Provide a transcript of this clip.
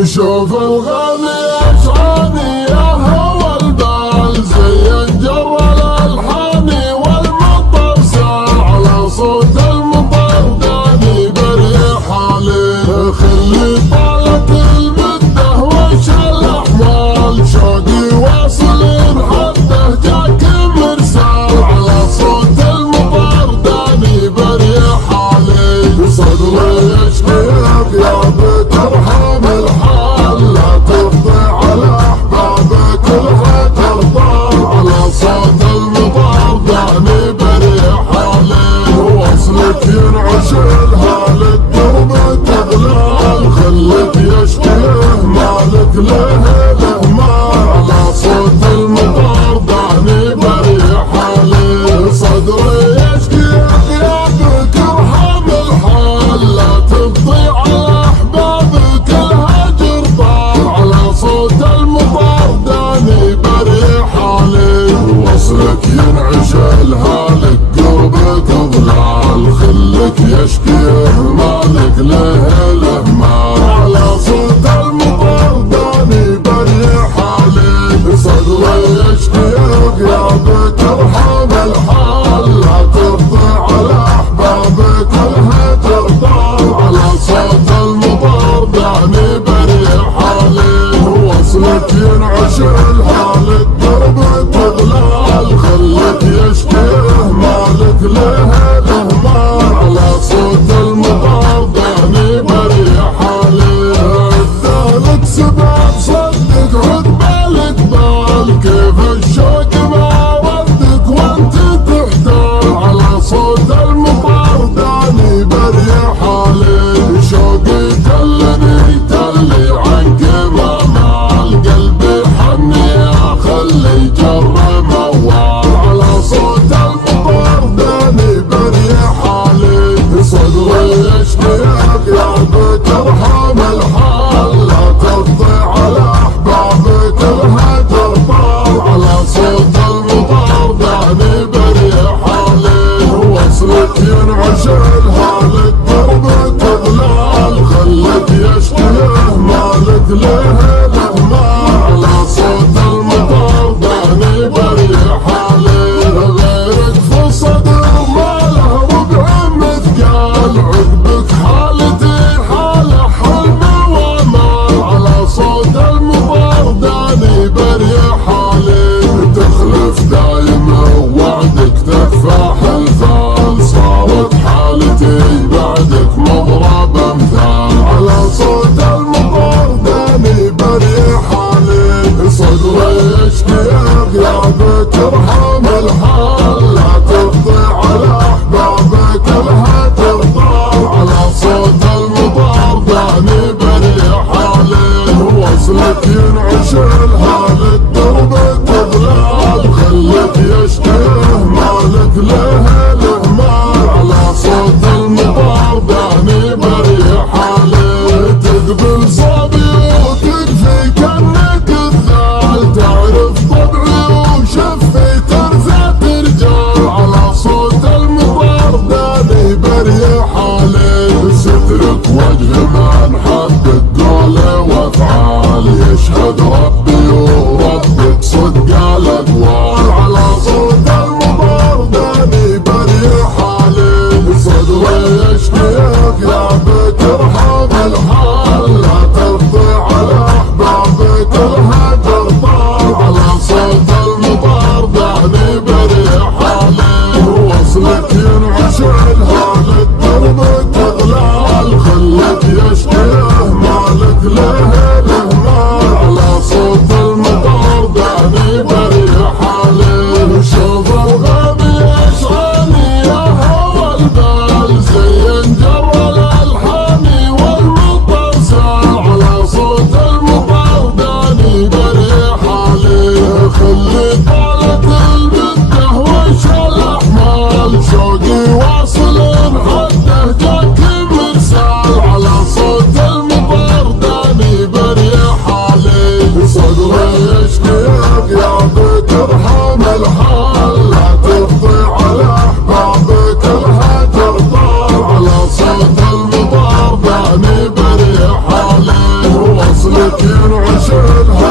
شوف الغالي اشعاني يا هوى البال زين جر الالحاني والمطر سال على صوت المطر داني بريح حالي خلي طالت المده وش الاحوال شوقي واصل حده جاك مرسال على صوت المطر داني بريح حالي صدري يشكيك يا بك ارحم الحال لا تفضي على احبابك كلها ترضى على صوت المطر دعني بريح حالي وصلك ينعش الهالك درب تغلال خلك يشكيه مالك له الاهمال على صوت المطر دعني بريح حالي صدري يشكيك يا بك ارحم الحال لا تفضي على احبابك الهجر طال على صوت المطر داني بريح حالي وصلك ينعش الهالك قربك ضلال خلك يشكيه مالك له الاهمال على صوت المطر داني بريح حالي صدري يشكيك يا بك ارحم الحال لا تفضي على احبابك الهجر طال على صوت المطر دعني بريح حالي وصلك ينعش الهالك درب تغلال خلك يشكيه مالك له الاهمال على صوت المطر دعني بريح حالي ادالك سباب صدق عد بالك بال كيف الشوق ما ودك وانت تحتال على صوت المطر دعني بريح حالي شوقي تلي عنك ما مال قلبي حني يا خلي جر موال على صوت المطر دعني بريح حالي صدري يشكيك يا بك ارحم الحال لا تفضي على احبابك الهجر طال على صوت المطر دعني بريح حالي وصلك ينعش الهالك درب تغلال خلك يشكيه مالك له الاهمال على صوت المطر دعني بريح حالي غيرك في الصدر ما له ربع مثقال عقبك حالتي حاله حلم وامال على صوت المطر دعني بريح حالي تخلف دايم ووعدك تفاح الفال صارت حالتي بعدك مضرب امثال على صوت المطر دعني بريح حالي صدري يشكيك يا بك ارحم الحال لا تفضي على احبابك الهجر طال على صوت المطر دعني بريح حالي وصلك ينعش الهالك درب تغلال خلك يشكيه مالك له الاهمال على صوت المطر دعني بريح حالي تقبل صوبي وتكفي كانك الذال تعرف طبعي وشفي ترفع رجال على صوت المطر دعني بريح حالي سترك وجه من حبك قوله وافعال يشهد ربي وربك صدق الاقوال على صوت المطر دعني بريح حالي صدري يشكيك يا بك ارحم الحال لا تفضي على احبابك الهجر طال على صوت المطر دعني بريح حالي وصلك ينعش الهالك درب تغلال خلك يشكيه مالك له الاهمال على صوت المطر دعني بريح حالي شوف الغبي اشعاني يا هوى البال زين جر الالحاني والمطر سال على صوت المطر دعني بريح حالي خلي طالت المده وش الاحمال شوقي واصل حده جاك مرسال على صوت المطر دعني مسكين عشان